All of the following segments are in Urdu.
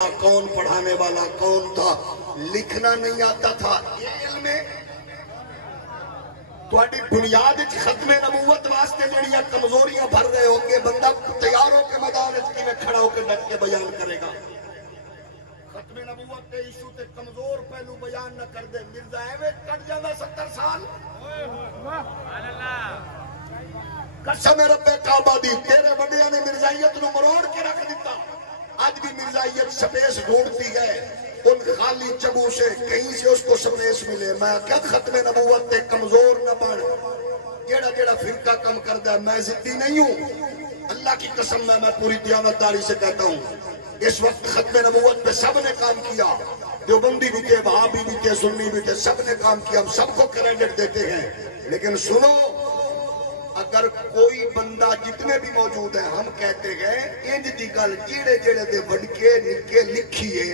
کون پڑھانے والا کون تھا، لکھنا نہیں آتا تھا۔ یہ علم تھوڑی بنیاد ختم نبوت واسطے جڑیاں کمزوریاں بھر رہے ہوں گے، بندہ تیار ہو کے میدان میں کھڑا ہو کے ڈٹ کے بیان کرے گا۔ ختم نبوت کے ایشو تے کمزور پہلو بیان نہ کر دے، مرزا ایویں کٹ جانا 70 سال۔ قسم رب کعبہ دی، تیرے وڈیاں نے مرزائیت نو مروڑ کے رکھ دیتا۔ آج بھی مرزائیت سپیس ڈھونڈتی ہے، ان خالی چبو سے کہیں سے اس کو سپیس ملے۔ میں کیا ختم نبوت تے کمزور نہ بن، جیڑا جیڑا فرقہ کم کردہ ہے، میں ضدی نہیں ہوں، اللہ کی قسم میں پوری دیانتداری سے کہتا ہوں۔ اس وقت ختم نبوت پہ سب نے کام کیا، دیوبندی بھی تھے، وہابی بھی تھے، سنی بھی تھے، سب نے کام کیا، ہم سب کو کریڈٹ دیتے ہیں۔ لیکن سنو، اگر کوئی بندہ جتنے بھی موجود ہیں، ہم کہتے گئے انج دی گل جیڑے جیڑے دے وڈکے نکے لکھیے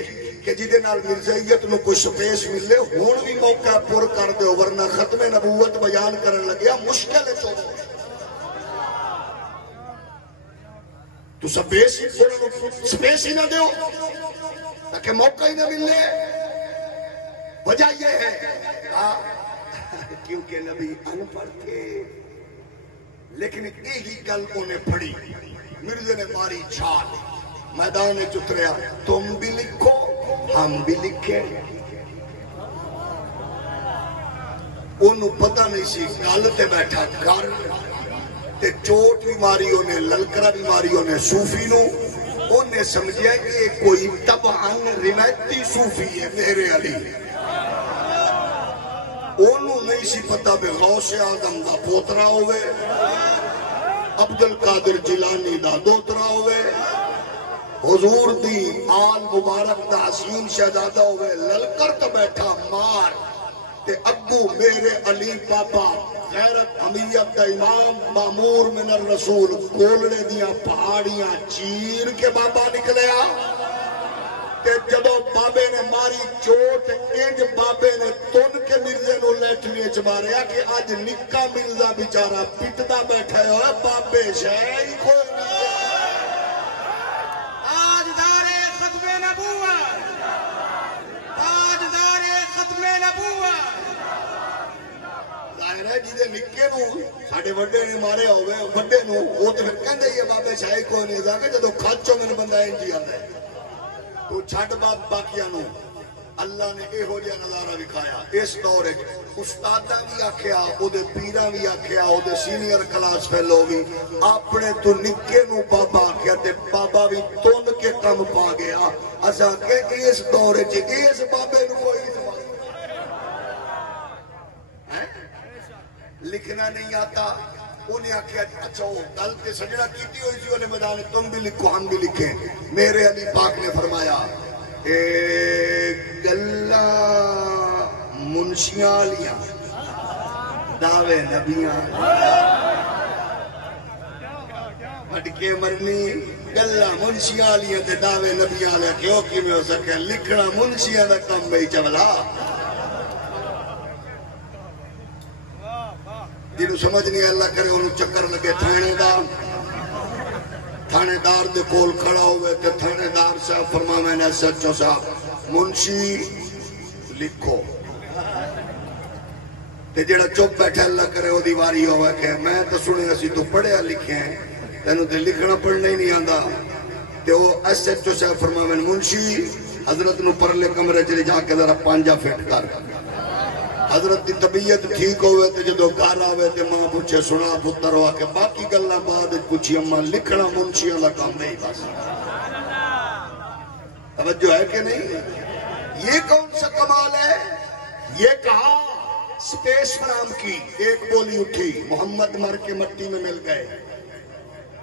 کہ جدے نال مرزائیت نو کوئی سپیس ملے، ہون بھی موقع پر کر دے، ورنہ ختم نبوت بیان کرن لگیا مشکل ہے۔ تو سپیس ہی نہ دیو تاکہ موقع ہی نہ ملے۔ وجہ یہ ہے کیونکہ نبی ان پڑھ تھے، لیکن یہی گل انہیں پڑھی، مرزے نے ماری چھال، میدان اتریا، تم بھی لکھو ہم بھی لکھیں۔ انہوں پتہ نہیں سی گل تے بیٹھا کر تے چوٹ بھی ماری انہیں، للکرہ بھی ماری انہیں صوفی نو۔ انہیں سمجھے کہ یہ کوئی طبعاً روایتی صوفی ہے میرے علی۔ انہوں نہیں سی پتہ بے غوث اعظم دا پوترا ہوئے، عبدالقادر جیلانی دا دوترا ہوئے، حضور دی آل مبارک دا حسین شہزادہ ہوئے۔ للکر تو بیٹھا مار تے ابو میرے علی پاپا غیرت حمیت دا امام معمور من الرسول، کولڑے دیاں پہاڑیاں چیر کے بابا نکلیا۔ تے جدو بابے نے ماری چوٹ، انج بابے نے تن کے مرزے نو لیٹھنے چماریا کہ آج نکا مرزا بیچارہ پٹدا بیٹھا ہے، بابے شہی کوئی نہیں۔ تاجدار ختم نبوت، تاجدار ختم نبوت۔ ظاہر ہے جیدے نکے نو ساڑھے وڈے نے مارے ہوئے، وڈے نو وہ تو پھر کہندے یہ بابے شہی کوئی نہیں تھا کہ جدو کھچو میں بندہ انجی آتا ہے تو چھٹ بات باقیاں نو۔ اللہ نے اے ہو جیا نظارہ دکھایا اس دور ہے۔ استادہ بھی آکھیا، او دے پیرہ بھی آکھیا، او دے سینئر کلاس فیلو بھی اپنے تو نکے نو بابا آکھیا تے بابا بھی تون کے کم پا گیا۔ اسا کہ اس دور ہے اس بابے نو کوئی لکھنا نہیں آتا۔ انہیں آکھیا اچھا وہ گل تے سجڑا کیتی ہوئی تھی انہیں میدان، تم بھی لکھو ہم بھی لکھیں۔ میرے علی پاک نے فرمایا اے گلہ منشیاں لیاں دعوے نبیاں، بڑکے مرنی گلہ منشیاں لیاں تے دعوے نبیاں لیا، کیوں کی میں ہو سکے لکھنا منشیاں دا کم بھئی چولا۔ جنہوں سمجھ نہیں اللہ کرے انہوں چکر لگے تھانے دار دے کول کھڑا ہوئے کہ تھانے دار صاحب فرما میں نے سچو صاحب منشی لکھو تے جڑا چپ بیٹھے اللہ کرے وہ دیواری ہوئے کہ میں تو سنے اسی تو پڑھے لکھے ہیں تینوں تے لکھنا پڑھنا ہی نہیں آندا تے وہ سچو صاحب فرما میں منشی حضرت نو پرلے کمرے چلے جا کے ذرا پانجا فٹ کر۔ حضرت دی طبیعت ٹھیک ہوئے تے جدو گھر آوے تے ماں پوچھے سنا پتر ہوا کہ باقی گلہ بعد پوچھی اماں لکھنا منشیاں دا کام نہیں بس۔ توجہ ہے کہ نہیں؟ یہ کون سا کمال ہے؟ یہ کہا سپیس فراہم کی، ایک بولی اٹھی، محمد مر کے مٹی میں مل گئے۔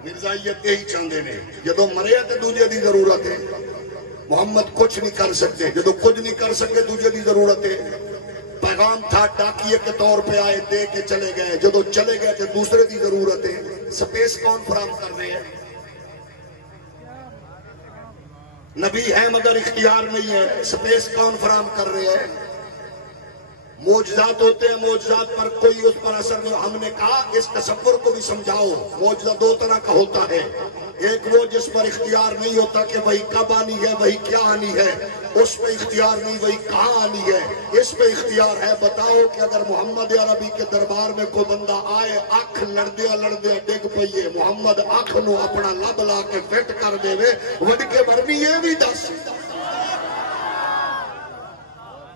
مرزائیت یہی چاندے نے، جدو مرے تے دوجے دی ضرورت ہے۔ محمد کچھ نہیں کر سکتے، جدو کچھ نہیں کر سکتے دوجے دی ضرورت ہے۔ پیغام تھا ڈاکیے کے طور پہ آئے دے کے چلے گئے، جدو چلے گئے تھے دوسرے دی ضرورت ہے۔ سپیس کون فراہم کر رہے ہیں؟ نبی ہے مگر اختیار نہیں ہے، سپیس کون فراہم کر رہے ہیں؟ معجزات ہوتے ہیں، معجزات پر کوئی اس پر اثر نہیں۔ ہم نے کہا اس تصور کو بھی سمجھاؤ، معجزہ دو طرح کا ہوتا ہے، ایک وہ جس پر اختیار نہیں ہوتا کہ وہی کب آنی ہے وہی کیا آنی ہے، اس پہ اختیار نہیں وہی کہاں آنی ہے، اس پہ اختیار ہے۔ بتاؤ کہ اگر محمد عربی کے دربار میں کوئی بندہ آئے، اکھ لڑدیا لڑدیا ڈگ پئیے، محمد اکھ نو اپنا لب لا کے فٹ کر دے وے، وڈ کے مرنی یہ بھی دس۔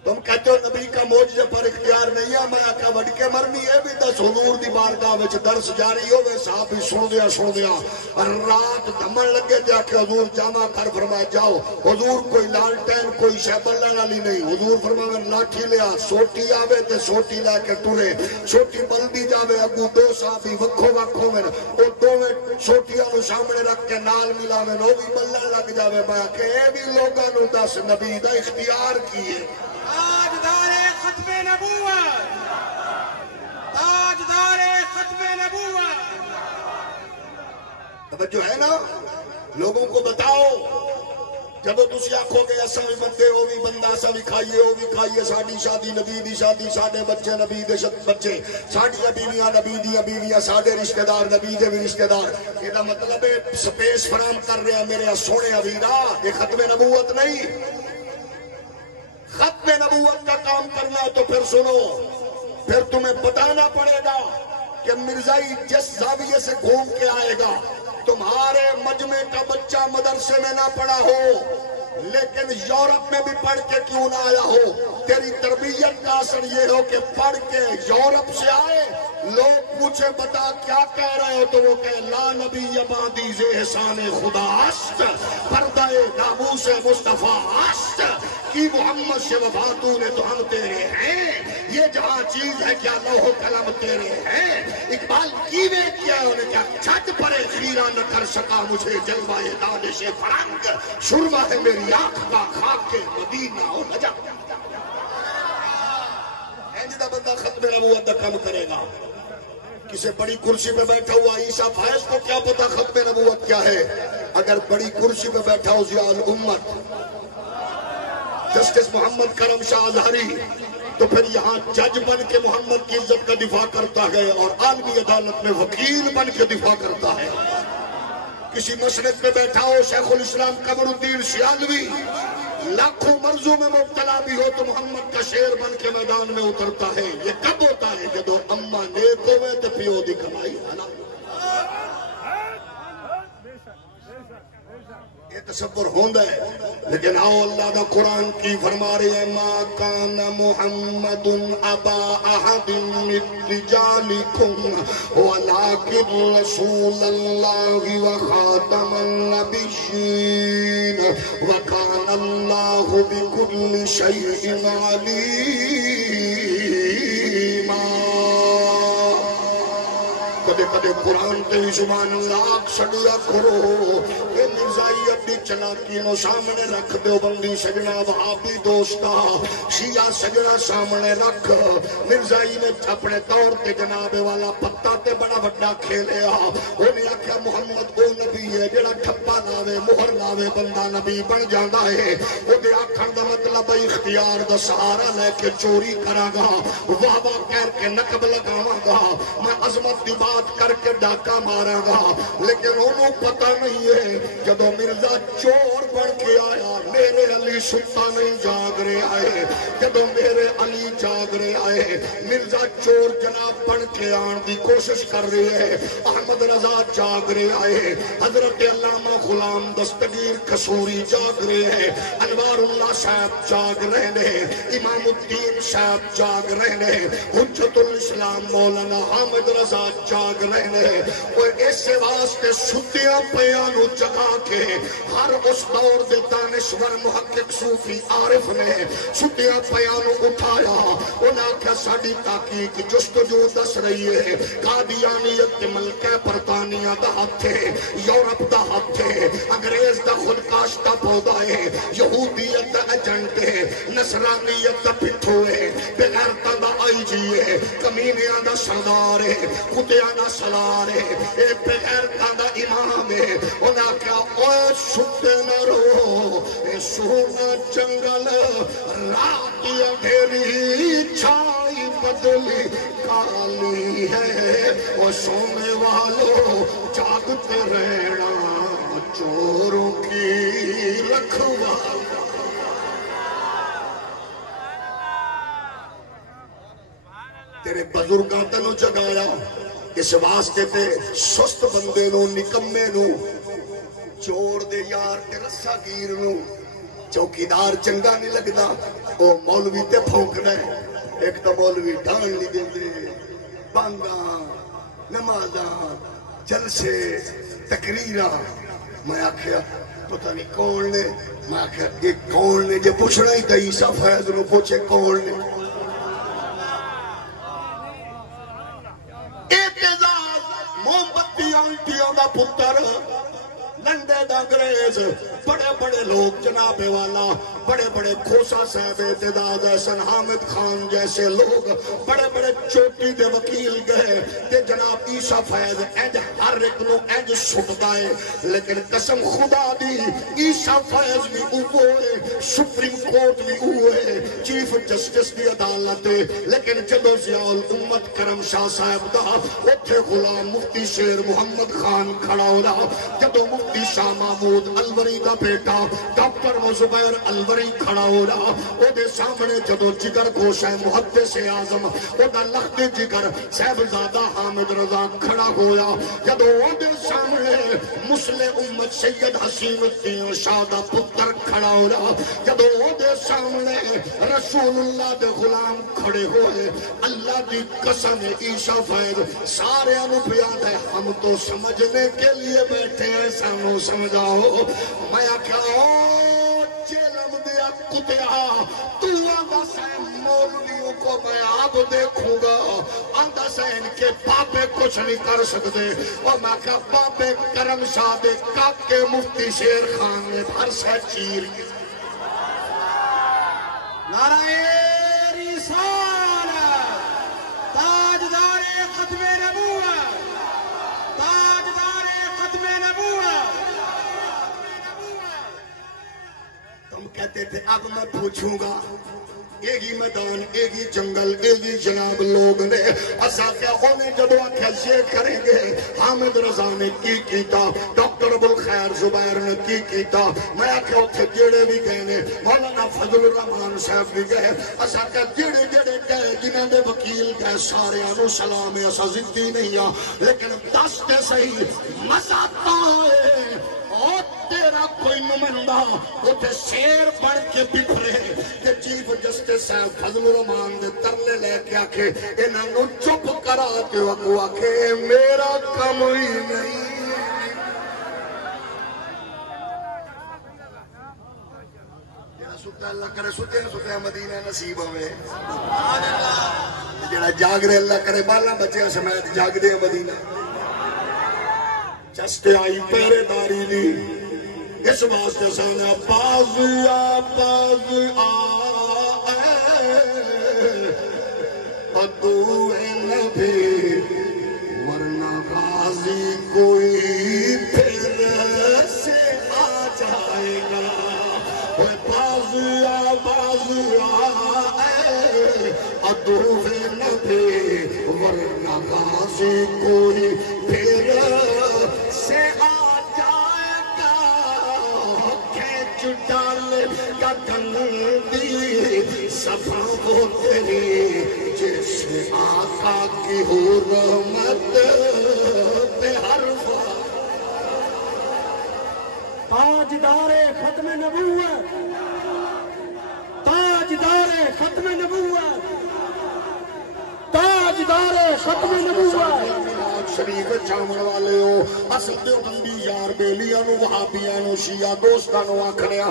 تم کہتے ہو نبی کا معجزے پر اختیار نہیں ہے، میں آقا وڈ کے مرنی ہے بھی دس۔ حضور دی بارگاہ وچ درس جاری ہوئے، صحابی سن دیا رات دمن لگے جا کے حضور جامع کر فرمائے جاؤ۔ حضور کوئی لالٹین کوئی شے بلن والی نہیں، حضور فرمائے لاٹھی لیا، سوٹی آوے تے سوٹی لے کے ٹرے، سوٹی بلدی جاوے، اگو دو صحابی وکھو وکھو میں او دوویں سوٹیاں نو سامنے رکھ کے نال ملاویں، او بھی بلن لگ جاوے۔ میں کہ اے بھی لوگاں نو دس نبی دا اختیار کی ہے۔ تاجدار ختم نبوت، تاجدار ختم نبوت۔ توجہ ہے نا؟ لوگوں کو بتاؤ، جب تسی آکھو گے اساں بھی بندے او بھی بندہ، اساں بھی کھائیے او بھی کھائیے، ساڈی شادی نبی دی شادی، ساڈے بچے نبی دے بچے، ساڈیاں بیویاں نبی دیاں بیویاں، ساڈے رشتہ دار نبی دے بھی رشتہ دار۔ یہ مطلب ہے سپیس فراہم کر رہے ہیں میرے سونے ویرا، یہ ختم نبوت نہیں۔ ختم نبوت کا کام کرنا ہے تو پھر سنو، پھر تمہیں بتانا پڑے گا کہ مرزائی جس زاویے سے گھوم کے آئے گا، تمہارے مجمع کا بچہ مدرسے میں نہ پڑھا ہو لیکن یورپ میں بھی پڑھ کے کیوں نہ آیا ہو، تیری تربیت کا اثر یہ ہو کہ پڑھ کے یورپ سے آئے، لوگ پوچھے بتا کیا کہہ رہے ہو تو وہ کہے لا نبی بعدی ذی احسان خدا است، پردہ ناموس مصطفیٰ است، کی محمد سے وفاتوں نے تو ہم تیرے ہیں، یہ جہاں چیز ہے کیا لوح و قلم تیرے ہیں۔ اقبال کی نے کیا انہیں کیا چھت پرے خیرہ نہ کر سکا مجھے جلوہ دانش فرنگ، شرما ہے میری آنکھ کا خاک کے مدینہ و نجف۔ جدہ بندہ ختم نبوت دا کم کرے گا، کسی بڑی کرسی پہ بیٹھا ہوا عیسیٰ فائز کو کیا پتا ختم نبوت کیا ہے؟ اگر بڑی کرسی پہ بیٹھا ہو ضیاء الامت جسٹس محمد کرم شاہ اظہری، تو پھر یہاں جج بن کے محمد کی عزت کا دفاع کرتا ہے اور عالمی عدالت میں وکیل بن کے دفاع کرتا ہے۔ کسی مسجد پہ بیٹھا ہو شیخ الاسلام قمر الدین سیالوی، لاکھوں مرضوں میں مبتلا بھی ہو تو محمد کا شیر بن کے میدان میں اترتا ہے۔ یہ کب ہوتا ہے؟ جدو اماں نیک ہوئے تو پیو دی کمائی حلال۔ یہ تصور ہوندہ ہے، لیکن آؤ اللہ دا قرآن کی فرما رہے ہیں ما کان محمد ابا احد من رجالکم ولکن رسول اللہ وخاتم النبیین وکان اللہ بکل شیء علیما۔ کدے کدے قرآن تے زبان لاکھ سڑیا کرو، یہ مرزائی اپنی چلاکی نو سامنے رکھ دیو بندی سجنا وہابی دوستا شیعہ سجنا سامنے رکھ۔ مرزائی نے اپنے طور تے جناب والا پتہ تے بڑا بڑا کھیلیا، انہیں آکھا محمد وہ نبی ہے جڑا ٹھپا لاوے مہر لاوے بندہ نبی بن جاندہ ہے۔ انہیں آکھن دا مطلب اختیار دا سہارا لے کے چوری کرا گا، واہ واہ کہہ کے نقب لگاواں گا، میں عظمت دی بات کر کے ڈاکہ مارا گا۔ لیکن انہوں پتہ نہیں ہے جدو مرزا چور بن کے آیا، میرے علی ستا نہیں جاگ رہے آئے، جدو میرے علی جاگ رہے آئے، مرزا چور جناب بن کے آن دی کوشش کر رہے ہیں، احمد رضا جاگ رہے آئے، حضرت علامہ غلام دستگیر قصوری جاگ رہے ہیں، انوار اللہ صاحب جاگ رہے ہیں، امام الدین صاحب جاگ رہے ہیں، حجت الاسلام مولانا حامد رضا جاگ رہے ہیں۔ وہ اس واسطے ستیاں پیانو جگا کے ہر اس دور دے دانشور محقق صوفی عارف نے ستیاں پیانو اٹھایا، انہاں کیا ساڑی تحقیق جستجو دس رہی ہے، قادیانیت ملکہ برطانیہ دا ہاتھ ہے، یورپ دا ہاتھ ہے، انگریز دا خودکاشتہ پودا ہے، یہودیت دا ایجنٹ ہے، نصرانیت دا پٹھو ہے، بغیرتا دا آئی جی ہے، کمینیاں دا سردار ہے، کتیاں دا سلار ہے، اے بغیرتا دا امام ہے۔ انہاں کیا اوہ ستے نہ رو، اے سونا جنگل رات اندھیری چھائی بدلی کالی ہے، وہ سونے والوں جاگتے رہنا چوروں کی رکھوالی تیرے بزرگاں تینوں جگایا اس واسطے تے سست بندے نو نکمے نو چور دے یار تے رسا گیر نو چوکیدار چنگا نہیں لگدا او مولوی تے پھونکنا ہے ایک تو مولوی ڈان نہیں دیندے بانگاں نمازاں جلسے تقریراں میں آکھیا پتہ نہیں کون نے میں آکھیا یہ کون نے جے پوچھنا ہی تے عیسیٰ فیض نو پوچھے کون نے موم بتی آنٹیوں دا پتر لنڈے دا انگریز بڑے بڑے لوگ جناب والا بڑے بڑے کھوسا صاحب اعتداد احسن حامد خان جیسے لوگ بڑے بڑے چوٹی دے وکیل گئے تے جناب عیسیٰ فیض اینج ہر ایک نو اینج سٹدا ہے لیکن قسم خدا دی عیسیٰ فیض بھی اوے سپریم کورٹ بھی اوے چیف جسٹس دی عدالت لیکن جدو ضیاء الامت کرم شاہ صاحب دا اوتھے غلام مفتی شیر محمد خان کھڑا ہو رہا جدو مفتی شاہ محمود الوری دا بیٹا ڈاکٹر زبیر الوری کھڑا ہو رہا او دے سامنے جدو جگر گوشہ محدث اعظم او دا لخت جگر صاحبزادہ حامد رضا کھڑا ہویا جدو او دے سامنے مسلم امت سید حسین الدین شاہ دا پتر کھڑا ہو رہا جدو او دے سامنے رسول اللہ دے غلام کھڑے ہوئے اللہ دی قسم عیسیٰ فیض سارے انو بیاد ہے ہم تو سمجھنے کے لیے بیٹھے ہیں سانو سمجھاؤ میں آکھا چیلم دیا کتیا تو آندہ سین مولویوں کو میں آپ دیکھوں گا آندہ سین کے پاپے کچھ نہیں کر سکتے اور میں کہا پاپے کرم شاہ دے کاکے مفتی شیر خان نے بھر سے چیر نعرہ رسالت تاجدار ختم نبوت تاجدار ختم نبوت تم کہتے تھے اب میں پوچھوں گا ایک ہی میدان ایک ہی جنگل ایک ہی جناب لوگ نے اسا کیا ہونے جدو آکھا یہ کریں گے حامد رضا نے کی کیتا ڈاکٹر ابوالخیر زبیر نے کی کیتا میں آکھا اتھے جڑے بھی گئے نے مولانا فضل الرحمان صاحب بھی گئے اسا کیا جڑے گئے جنہاں دے وکیل گئے سارے انو سلام ہے اسا زدی نہیں آ لیکن دس دے صحیح مزہ پائے اور تیرا کوئی نمندہ اتھے شیر بڑھ کے بکھرے کہ چیف جسٹس صاحب فضل الرحمان دے ترلے لے کے آکھے انہاں نو چپ کرا کے وقو آکھے میرا کم ہی نہیں ستا اللہ کرے ستے مدینہ نصیب ہوئے جڑا جاگ رہے اللہ کرے بالا بچے سمیت جاگ دے مدینہ چستے آئی پیرے داری دی اس واسطے سانا باز ادو نبی ورنہ غازی کوئی پھر سے آ جائے گا باز ادو نبی ورنہ غازی کوئی پھر سے آ جائے گا کھینچ ڈال کا کندی صفا وہ تیری جس آقا کی حرمت پہ ہر تاجدار ختم نبوت تاجدار ختم نبوت تاجدار ختم نبوت شریف جامن والے ہو اصل دیوبندی یار بیلیاں نو وہابیاں نو شیعہ دوستاں نو آکھنیا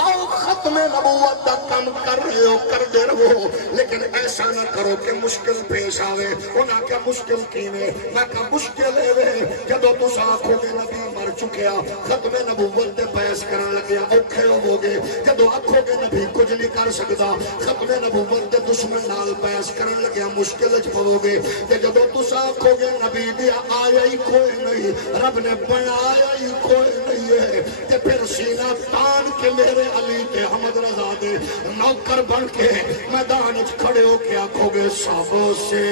آؤ ختم نبوت دا کم کر رہے ہو کر دے رہو لیکن ایسا نہ کرو کہ مشکل پیش آوے انہاں کیا مشکل کیویں میں کہا مشکل ہے وے جدو تساں آکھو گے نبی مر چکیا ختم نبوت تے بحث کرن لگیا اوکھے ہو گے جدو آکھو گے نبی کچھ نہیں کر سکدا ختم نبوت تے دشمن نال بحث کرن لگیا مشکل وچ پو گے تے جدو تساں آکھو گے نبی آیا ہی کوئی نہیں رب نے بنایا ہی کوئی نہیں ہے تے پھر سینہ تان کے میرے علی کے حمد رضا دے نوکر بن کے میدان وچ کھڑے ہو کے آکھو گے سب سے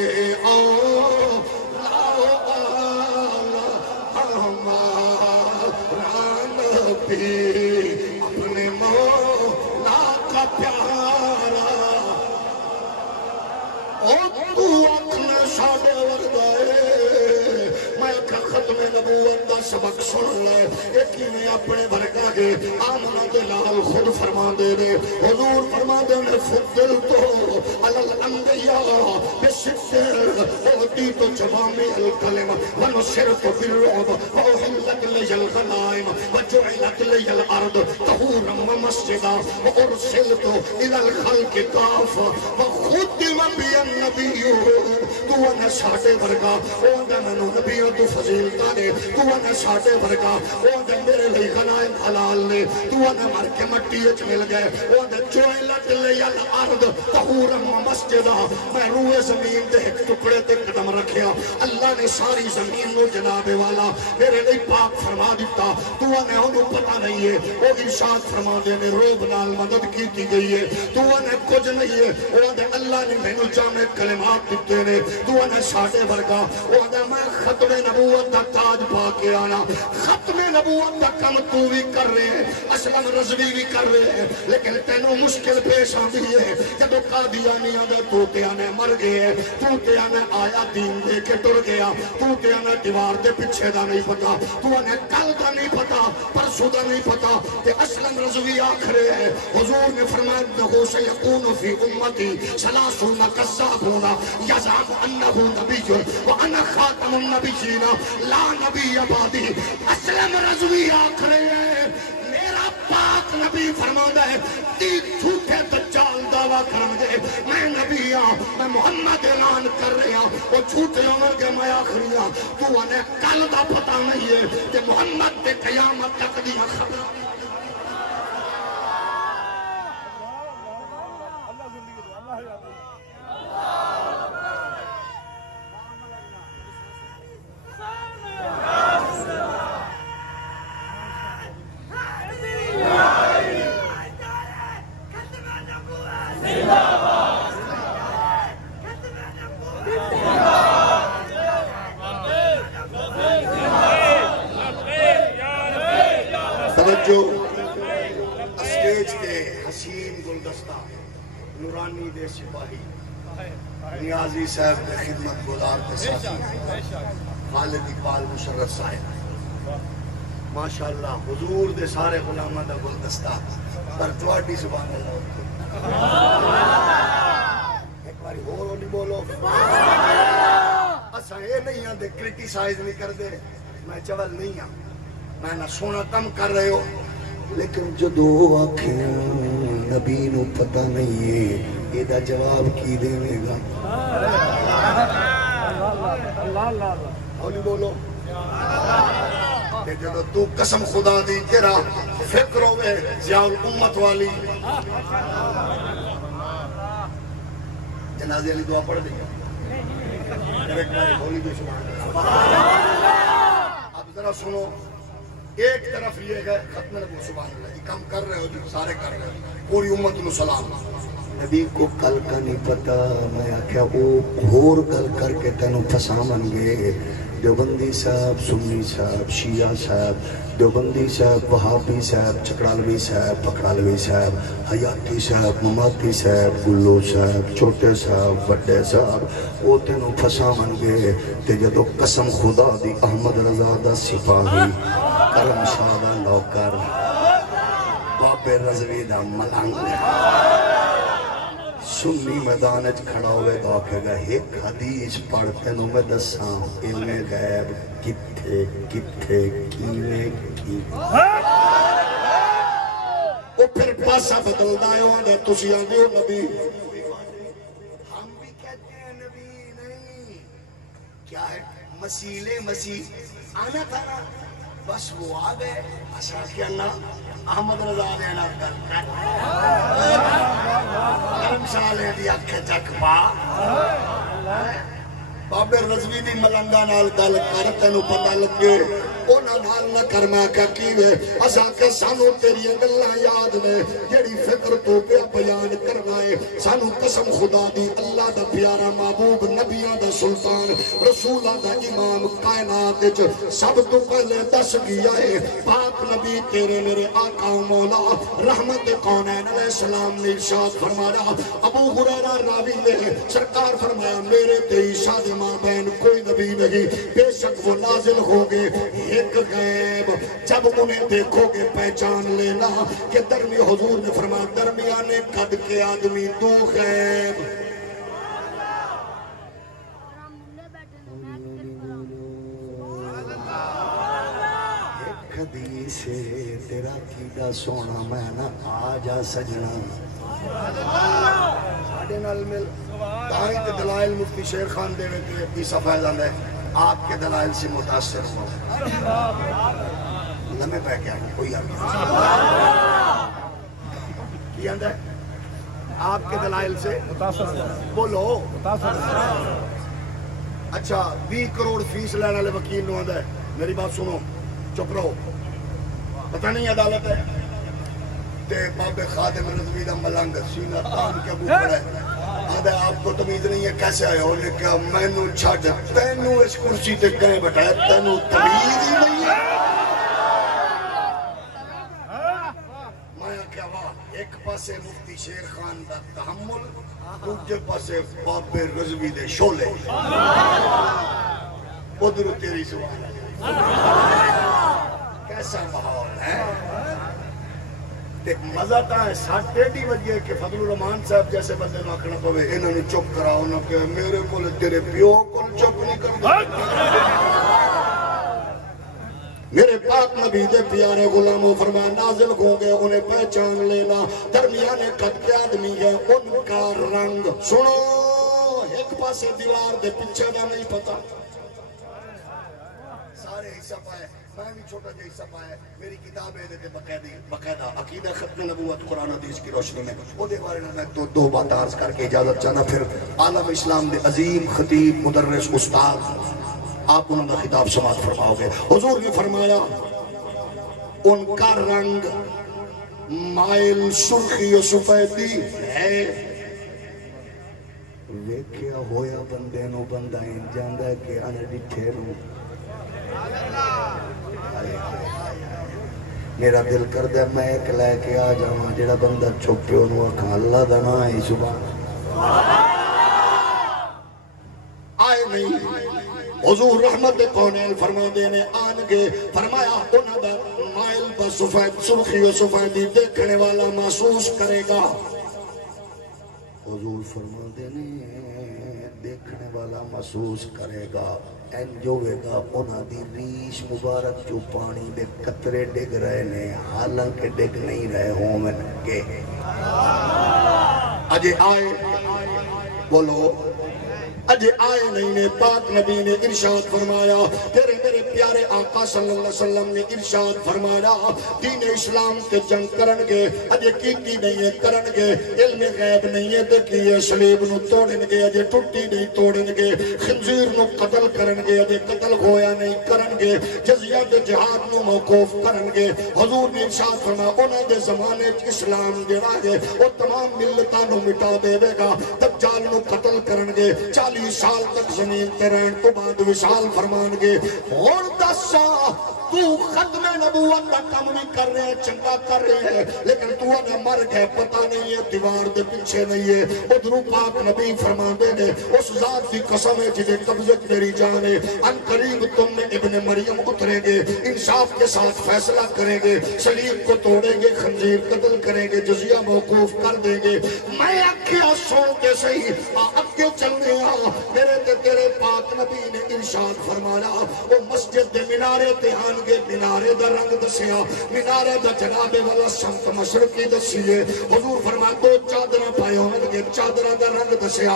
آؤ ایک ہی میں اپنے بھرکا کے آمنہ دلال خود فرما دے رہے حضور فرما دے رہے فضل تو الانبیاء بشکر اوٹی تو جوامع الکلم ونصرت بالرعب وأحلت لي الغنائم وجعلت لي الأرض طهورا ومسجدا وأرسلت إلى الخلق كافة وختم بي النبيون تو نے ساڈے ورگا او دے منو نبیوں تو فضیلتاں نے تو نے ساڈے ورگا او دے میرے لئی غنائم حلال نے تو نے مر کے مٹی وچ مل گئے او دے جعلت لي الأرض طهورا ومسجدا میں روئے زمین دے ایک ٹکڑے تے قدم رکھیا اللہ نے ساری زمین نو جناب والا میرے لئی پاک فرما دیتا تو نے انہوں پتہ نہیں ہے وہ ارشاد فرما دے نے روب نال مدد کی گئی ہے تو نے کچھ نہیں ہے وہ دے اللہ نے مینوں جامع کلمات دیتے نے تو نے ساڈے ورگا وہ دے میں ختم نبوت دا تاج پا کے آنا ختم نبوت دا کم تو بھی کر رہے ہیں اسلم رضوی بھی کر رہے ہیں لیکن تینوں مشکل پیش آندی ہے جب قادیانیاں دے توتیاں مر گئے توتیاں نے آیا دین دے کے ٹر گیا توتیاں نے دیوار دے پیچھے دا نہیں پتا تو نے کل دا نہیں پتا پرسوں دا نہیں پتا کہ اسلم رضوی آخرے ہے حضور نے فرمایا انہو سیکون فی امتی ثلاثون کذابون یزعم انہو نبی وانا خاتم النبیین لا نبی بعدی اسلم رضوی آخرے ہے میرا پاک نبی فرماتا ہے تیت جھوٹے دجال دعویٰ کرم دے میں نبی ہاں میں محمد اعلان کر رہا ہوں وہ جھوٹے عمر کے میں آخری ہاں تو انہیں کل دا پتہ نہیں ہے کہ محمد دے قیامت تک دیا خبر اسٹیج کے حسین گلدستہ نورانی دے سپاہی نیازی صاحب کے خدمت گزار کے ساتھی خالد اقبال مشرف صاحب ماشاءاللہ حضور دے سارے غلامہ دا گلدستہ پر تواڈی سبحان اللہ ایک باری ہولی بولو اسا یہ نہیں آن دے کرٹیسائز نہیں کر دے میں چول نہیں آن میں نہ سونا کم کر رہے ہو لیکن جدو آنکھیں نبی نو پتہ نہیں ہے یہ دا جواب کی دینے گا ہولی بولو کہ جدو تو قسم خدا دی تیرا فکر ہوئے ضیاء الامت والی جنازے علی دعا پڑھ دیں ہولی بھی اب ذرا سنو ایک طرف یہ ہے ختم نبو سبحان اللہ کم کر رہے ہو جو سارے کر رہے ہو پوری امت نو سلام نبی کو کل کا نہیں پتا میں آکھیا وہ گھور گل کر کے تینوں پھسامن گے دیوبندی صاحب سنی صاحب شیعہ صاحب دیوبندی صاحب وہابی صاحب چکڑالوی صاحب پکڑالوی صاحب حیاتی صاحب مماتی صاحب گلو صاحب چھوٹے صاحب بڑے صاحب وہ تینوں پھسامن گے تے جدو قسم خدا دی احمد رضا دا سپاہی کرم شاہ دا نوکر بابے رضوی دا ملنگ سنی میدان اچ کھڑا ہوئے تو آکھے گا ایک حدیث پڑھتے نو میں دساں علم غیب کتھے کتھے کینے کی وہ پھر پاسا بدل دائے ہوندے تسی آندے ہو نبی ہم بھی کہتے ہیں نبی نہیں کیا ہے مسیلے مسیح آنا تھا نا بس وہ آ گئے اسا کیا نا احمد رضا نے نا کر کرم سالے دی اکھے چک پا بابے رضوی دی ملنگا نال گل کر تینوں پتہ لگے اونا نال نہ کر میں کیا کیوے اسا کہ سانو تیری گلاں یاد نے جڑی فکر تو پہ بیان کروائے سانو قسم خدا دی اللہ دا پیارا محبوب نبیاں دا سلطان رسولاں دا امام کائنات وچ سب تو پہلے دس گیا ہے پاک نبی تیرے میرے آقا و مولا رحمت کونین علیہ السلام نے ارشاد فرمایا ابو ہریرہ راوی نے سرکار فرمایا میرے تے عیسیٰ دے ماں بہن کوئی نبی نہیں بے شک وہ نازل ہو گئے ایک غیب جب انہیں دیکھو گے پہچان لینا کہ حضور نے فرمایا درمیانے قد کے آدمی دو غیب ایک حدیث تیرا کیڑا سونا میں نا آجا سجنا ساڑھے نال مل دائیں تے دلائل مفتی شیر خان دے وے تے عیسیٰ فیضان ہے آپ کے دلائل سے متاثر ہوا لمحے پہ کیا کوئی کی آندہ ہے آپ کے دلائل سے بولو اچھا 20 کروڑ فیس لینے والے وکیل نو آندہ ہے میری بات سنو چپ رہو پتہ نہیں عدالت ہے تے باب خادم رضوی دا ملنگ سینہ تان کے ابو پڑے آدھے آپ کو تمیز نہیں ہے کیسے آئے ہو نے کہا میں نو چھاڑ تینو اس کرسی تے کہیں بٹھایا تینو تمیز ہی نہیں ہے مایا کیا واہ ایک پاسے مفتی شیر خان دا تحمل دوسرے پاسے باب رضوی دے شولے ادھر تیری سوال ہے کیسا ماحول ہے مزہ تا ہے ساٹھ ٹیڈی وجہ کہ فضل الرحمان صاحب جیسے بندے نو آکھنا پوے انہوں نے چپ کراؤ نہ کہ میرے کول تیرے پیو کول چپ نہیں کر میرے پاک نبی دے پیارے غلاموں فرمایا نازل ہوں گے انہیں پہچان لینا درمیانے قد کے آدمی ہے ان کا رنگ سنو ایک پاسے دیوار دے پیچھے دا نہیں پتا سارے حصہ پائے میں بھی چھوٹا جا حصہ پایا میری کتاب ہے دیتے بقیدہ عقیدہ ختم نبوت قرآن حدیث کی روشنی میں وہ دے بارے میں دو بات عرض کر کے اجازت چاہنا پھر عالم اسلام دے عظیم خطیب مدرس استاد آپ انہوں نے خطاب سماعت فرماؤ گے حضور نے فرمایا ان کا رنگ مائل سرخی و سفیدی ہے ویکھیا ہویا بندے نو بندہ جاندہ ہے کہ آنے ڈٹھے رو میرا دل کر دے میں ایک لے کے آ جاؤں جیڑا بندہ چھپے انہوں اکھاں اللہ دا نا ہی سبحان آئے نہیں حضور رحمت کونین فرما دینے آنگے فرمایا انہوں دا مائل با سفید سرخی و سفیدی دیکھنے والا محسوس کرے گا حضور فرما دینے دیکھنے والا محسوس کرے گا انجوے گا انہاں دی ریش مبارک جو پانی دے قطرے ڈگ رہے نے حالانکہ ڈگ نہیں رہے ہوں میں کے اجے آئے بولو اجے آئے نہیں نے پاک نبی نے ارشاد فرمایا تیرے میرے پیارے آقا صلی اللہ علیہ وسلم نے ارشاد فرمایا دین اسلام کے جنگ کرنگے اجے کیتی نہیں ہے کرنگے علم غیب نہیں ہے دیکھئے صلیب نو توڑنگے اجے ٹوٹی نہیں توڑنگے خنزیر نو قتل کرنگے اجے قتل ہویا نہیں کرنگے جزیہ دے جہاد نو موقوف کرنگے حضور نے ارشاد فرمایا انہاں دے زمانے اسلام جڑا ہے وہ تمام ملتاں نو مٹا دے گا دجال نو قتل کرنگے 40 سال تک زمین تیرین تو بعد وشال فرمان گے اور 10 سال تو ختم نبوت کا کم بھی کر رہے ہیں چنگا کر رہے ہیں لیکن تو انہیں مر گئے پتہ نہیں ہے دیوار دے پیچھے نہیں ہے ادھروں پاک نبی فرمان دے نے اس ذات کی قسم ہے جنہیں قبضت میری جان ہے ان قریب تم نے ابن مریم اتریں گے انصاف کے ساتھ فیصلہ کریں گے صلیب کو توڑیں گے خنزیر قتل کریں گے جزیہ موقوف کر دیں گے میں اکھیا سو کے صحیح اکھے چلنے میرے تے تیرے پاک نبی نے ارشاد فرمایا وہ مسجد دے منارے تے آنگے منارے دا رنگ دسیا منارے دا جناب والا سمت مشرقی دسیے حضور فرمایا 2 چادرہ پائے ہونگے چادرہ دا رنگ دسیا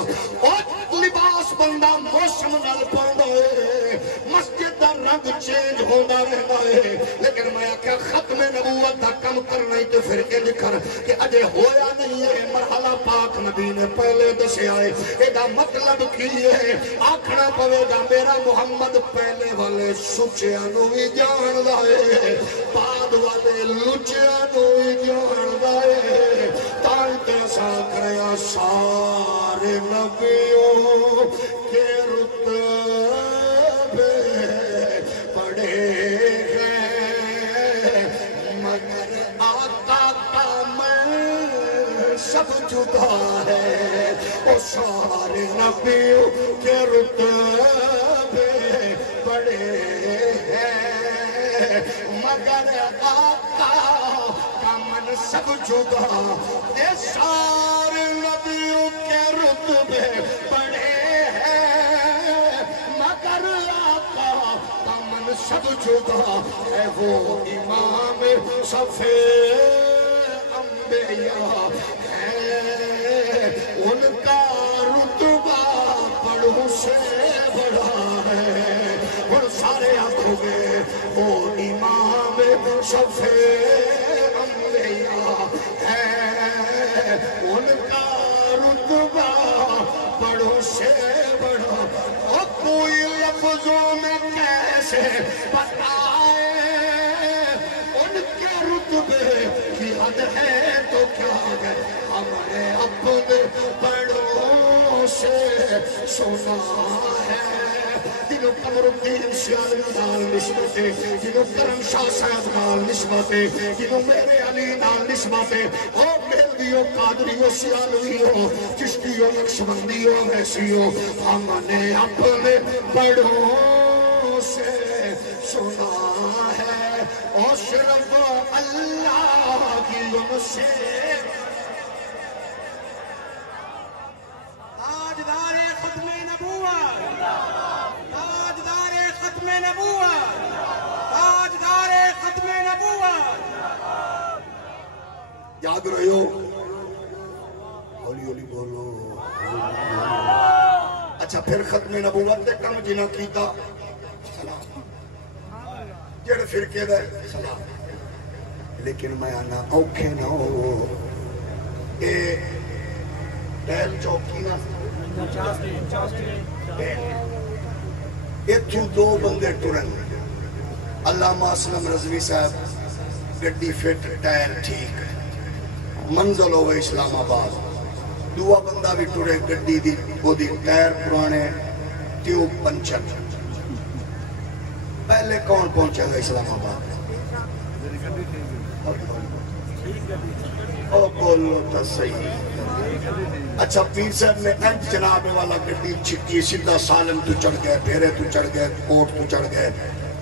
اور لباس بندہ موسم نال پاندہ ہے مسجد دا رنگ چینج ہوندہ رہتا ہے لیکن میں کیا ختم نبوت دا کم کرنا ہی تو پھر کے لکھر کہ اجے ہویا نہیں ہے مرحلہ پاک نبی نے پہلے دسیا ہے ایدہ مطلب کی ہے آکھنا پوے گا میرا محمد پہلے والے سچیانو ہی جان دائے بعد والے لچیانو ہی جان دائے تانتے ایسا کریا سارے نبیوں کے رتبے پڑے ہیں مگر آقا کا میں سب جدا ہے وہ سارے نبیوں کے رتبے بڑے ہیں مگر آقا کا منصب جدا یہ سارے نبیوں کے رتبے بڑے ہیں مگر آقا کا منصب جدا ہے وہ امام صفِ انبیاء ہے ان کا رتبہ بڑوں سے بڑا ہے اور سارے آنکھوں میں وہ امام صفِ انبیاء ہے ان کا رتبہ بڑوں سے بڑا اور کوئی لفظوں میں کیسے بتائے ان کے رتبے کی حد ہے تو کیا ہے ہم نے اپنے بڑوں سے سنا ہے جنہوں قمر الدین سیالوی نال نسبت جنہوں کرم شاہ صاحب نال نسبت جنہوں میرے علی نال نسبت او مہلویوں قادریوں سیالویوں چشتیوں نقشبندیوں ویسیوں ہم نے اپنے بڑوں سے سنا ہے اور صرف اللہ کی ان سے تاجدار ختم نبوت تاجدار ختم نبوت تاجدار ختم نبوت یاد رہے ہو ہولی ہولی بولو اچھا پھر ختم نبوت دے کم جنہ کیتا سلام جڑ فرقے دے سلام لیکن میں آنا اوکھے نہ ہو اے ٹیل چوکی نہ اتھو دو بندے ٹرن علامہ اسلم رضوی صاحب گڈی فٹ ٹائر ٹھیک منزل ہوئے اسلام آباد دعا بندہ بھی ٹرے گڈی دی وہ دی ٹائر پرانے ٹیوب پنچر پہلے کون پہنچے گا اسلام آباد او بولو تا صحیح اچھا پیر صاحب نے انت جناب والا گڈی چھکی سیدھا سالم تو چڑھ گئے پیرے تو چڑھ گئے کوٹ تو چڑھ گئے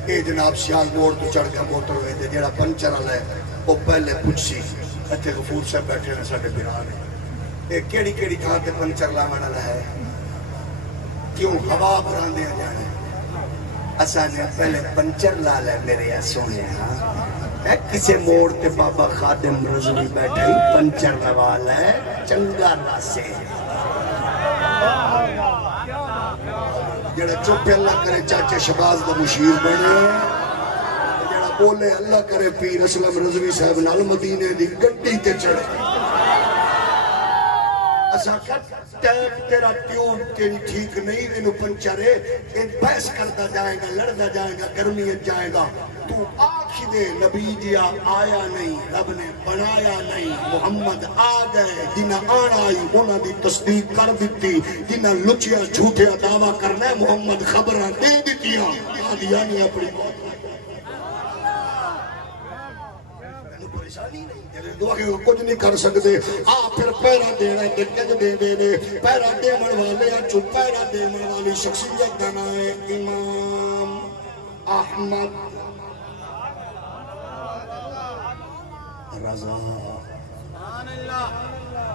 اے جناب سیال موڑ تو چڑھ گئے موٹر وے دے جیڑا پنچر والا ہے وہ پہلے پوچھ سی اتھے غفور صاحب بیٹھے ہیں ساڈے بیران اے کیڑی کیڑی تھاں تے پنچر لاون والا ہے کیوں ہوا بھراندے جانا اساں نے پہلے پنچر لا لے میرے یا سونے ہاں کسے موڑ تے بابا خادم رضوی بیٹھے ہی پنچر لوالا ہے چنگا راسے جڑا چوپے اللہ کرے چاچے شباز دا مشیر بنے جڑا بولے اللہ کرے پیر اسلم رضوی صاحب نال مدینے دی گڈی تے چڑھے اسا ٹیپ تیرا ٹیوب تیری ٹھیک نہیں انہوں پنچر ہے ان بحث کرتا جائے گا لڑتا جائے گا گرمیت جائے گا تو آنکھ دے نبی جیا آیا نہیں رب نے بنایا نہیں محمد آ گئے جنہ آنا آئی انہوں دی تصدیق کر دیتی جنہ لچیا جھوٹے دعویٰ کرنا محمد خبریں دے دیتیاں آدیانی اپنی بات پریشانی نہیں دعا کہ کچھ نہیں کر سکتے پھر پیرا دینا تے کج دے دے پیرا دیمن والے چو پیرا دیمن والی شخصیت کا نام ہے امام احمد رضا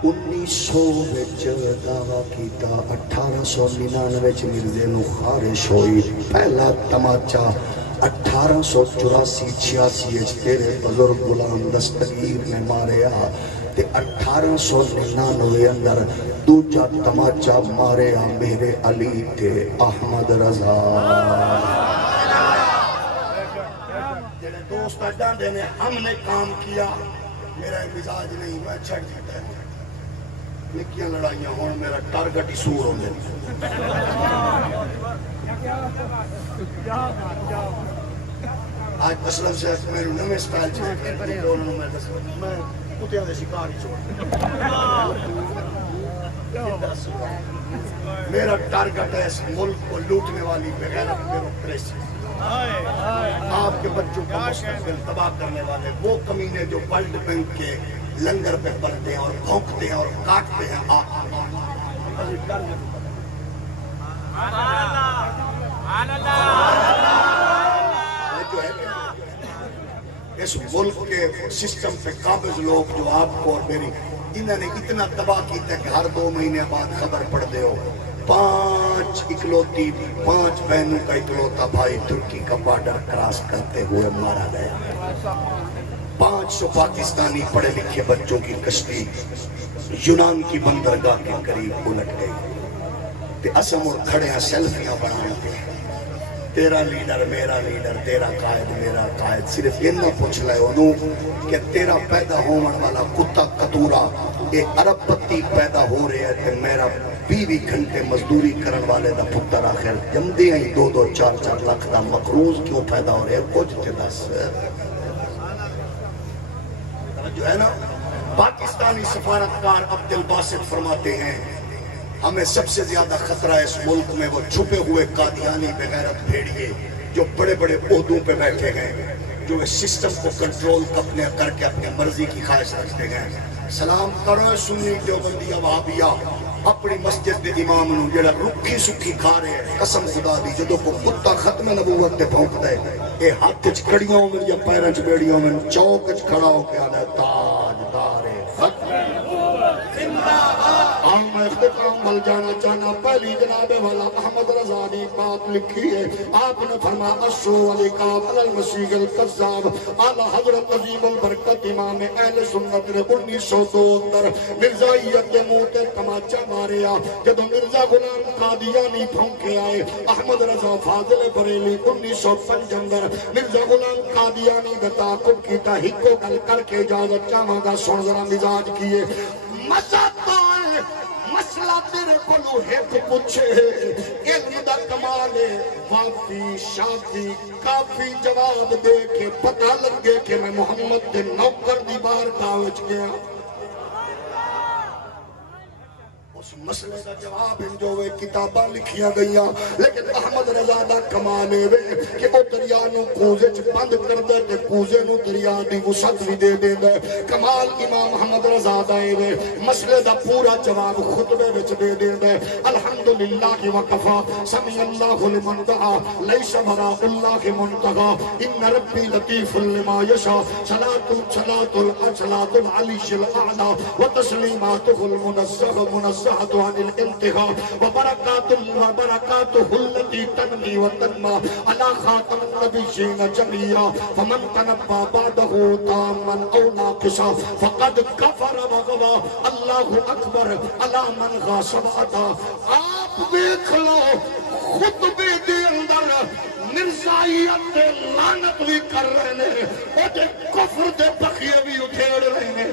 1900 وچ دعویٰ کیتا 1899 مرزے نو خارش ہوئی پہلا تماچا 1884-86 تیرے بزرگ غلام دستگیر نے ماریا تے 1899 اندر دوجا تماچا ماریا میرے علی تے احمد رضا جنہیں دوست ڈانڈے نے ہم نے کام کیا میرا مزاج نہیں میں چھڑ دیتا ہے نکیاں لڑائیاں ہون میرا ٹارگٹ ہی سور ہو گئے آج اسلم سے میں نوے سٹائل چھوڑ دونوں میں کتیاں دے شکار ہی چھوڑ میرا ٹارگٹ ہے اس ملک کو لوٹنے والی بغیرت بیوروکریسی آپ کے بچوں کو مستقبل تباہ کرنے والے وہ کمینے جو ورلڈ بینک کے لنگر پہ بڑھتے ہیں اور بھونکتے ہیں اور کاٹتے ہیں اس ملک کے سسٹم پہ قابض لوگ جو آپ کو اور میری انہوں نے اتنا تباہ کیتا ہے کہ ہر 2 مہینے بعد خبر پڑھ دے ہو 5 بہنوں کا اکلوتا بھائی ترکی کا بارڈر کراس کرتے ہوئے مارا گیا 500 پاکستانی پڑھے لکھے بچوں کی کشتی یونان کی بندرگاہ کے قریب الٹ گئی تے اسم اور کھڑے ہیں سیلفیاں بنائیں پہ تیرا لیڈر میرا لیڈر تیرا قائد میرا قائد صرف یہ نہ پوچھ لے انہوں کہ تیرا پیدا ہونے والا کتا کتورا ایک عرب پتی پیدا ہو رہے ہے کہ میرا 20 گھنٹے مزدوری کرن والے دا پتر آخر جمدے ہیں 2-2 4-4 لاکھ دا مقروض کیوں پیدا ہو رہے ہیں کچھ تے دس جو ہے نا پاکستانی سفارتکار عبد الباسط فرماتے ہیں ہمیں سب سے زیادہ خطرہ ہے اس ملک میں وہ چھپے ہوئے قادیانی بغیرت بھیڑیے جو بڑے بڑے عہدوں پہ بیٹھے گئے جو اس سسٹم کو کنٹرول کر کے اپنے مرضی کی خواہش رکھتے گئے سلام کرو سنی دیوبندیہ وہابیہ اپنی مسجد دے امام نو جڑا رکھی سکھی کھا رہے ہیں قسم خدا دی جدو کو کتا ختم نبوت تے بھونک دے اے ہاتھ چ کڑیاں میں یا پیراں چ بیڑیاں میں چوک چ کھڑا ہو کے آنا تاجدار ختم نبوت زندہ باد میں اختتام بل جانا چاہنا پہلی جناب والا احمد رضا نے بات لکھی ہے آپ نے فرمایا اشو علی کعب المسیح القذاب اعلی حضرت عظیم البرکت امام اہل سنت نے 1902 اندر مرزائیت کے منہ تے تماچا ماریا جدو مرزا غلام قادیانی پھونکے آئے احمد رضا فاضل بریلی 1905 اندر مرزا غلام قادیانی دا تعاقب کیتا ہکو گل کر کے اجازت چاہاں گا سن ذرا مزاج کیے مزہ تو مسئلہ تیرے کو لوہیت پوچھے علم دا کمالے وافی شافی کافی جواب دے کے پتہ لگے کہ میں محمد دے نوکر دی بار کاوچ گیا اس مسئلے کا جواب ان جو وہ کتاباں لکھیاں گئیاں لیکن احمد رضا دا کمال ہے کہ وہ دریا نو کوزے چ بند کر دے تے کوزے نو دریا دی وسعت بھی دے دے کمال امام احمد رضا دا ہے مسئلے دا پورا جواب خطبے وچ دے دے الحمدللہ وکفا سمع اللہ لمن دعا لیس براء اللہ منتهى ان ربی لطیف لما یشاء صلاۃ العلی الاعلی وتسلیماته المنزہ عن الانتهاء وبركاته التي تنمي وتنمى على خاتم النبيين جميعا فمن تنبى بعده تاما او ناقصا فقد كفر وغوى الله اكبر على من غاصب عطا آپ دیکھ لو خطبے دے اندر مرزائیت دے لعنت بھی کر رہے ہیں اور دے کفر دے بخیے بھی اٹھیڑ رہے ہیں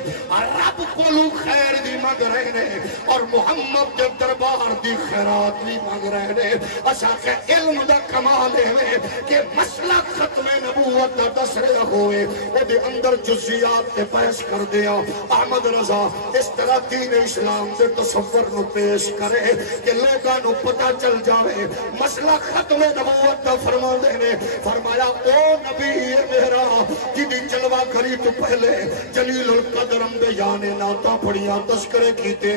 رب کولو خیر دی مانگ رہے ہیں اور محمد دے دربار دی خیرات بھی مانگ رہے ہیں اسا کہ علم دا کمال ہے کہ مسئلہ ختم نبوت دا دس رہے ہوئے وہ دے اندر جزیات تے پیش کر دیا احمد رضا اس طرح دین اسلام دے تصور نو پیش کرے کہ لوگاں نو پتہ چل جاوے مسئلہ ختم نبوت دا فرمایا او نبی میرا جدی جلوہ کری تو پہلے جلیل القدر انبیاء نے نعتاں پڑھیاں تذکرے کیتے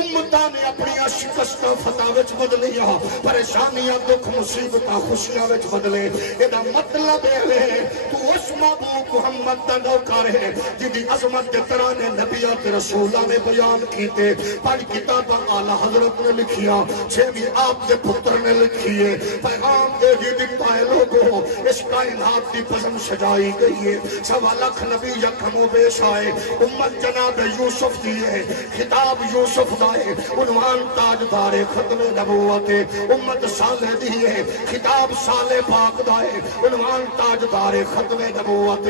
امتاں نے اپنیاں شکستہ فتح وچ بدلیاں پریشانیاں دکھ مصیبتاں خوشیاں وچ بدلے یہ مطلب ہے تو اس محبوب محمد دا نوکر ہے جدی عظمت دے ترانے نبیات رسولہ نے بیان کیتے پانچ کتاباں اعلی حضرت نے لکھیاں چھویں آپ دے پتر نے لکھیے پیغام دے ہی دکھتا ہے لوگوں اس کائنات کی پسند سجائی گئی ہے 1.25 لاکھ نبی یکم و بیش آئے امت جناب یوسف دیئے خطاب یوسف دائے عنوان تاجدار ختم نبوت امت صالح دیئے خطاب صالح پاک دائے عنوان تاجدار ختم نبوت